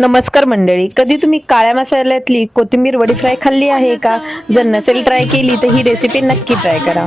नमस्कार मंडळी, कधी तुम्ही काळ्या मसाल्यातली कोथिंबीर वडी फ्राय खाल्ली आहे का? जर नसेल ट्राय केली तर ही रेसिपी नक्की ट्राय करा.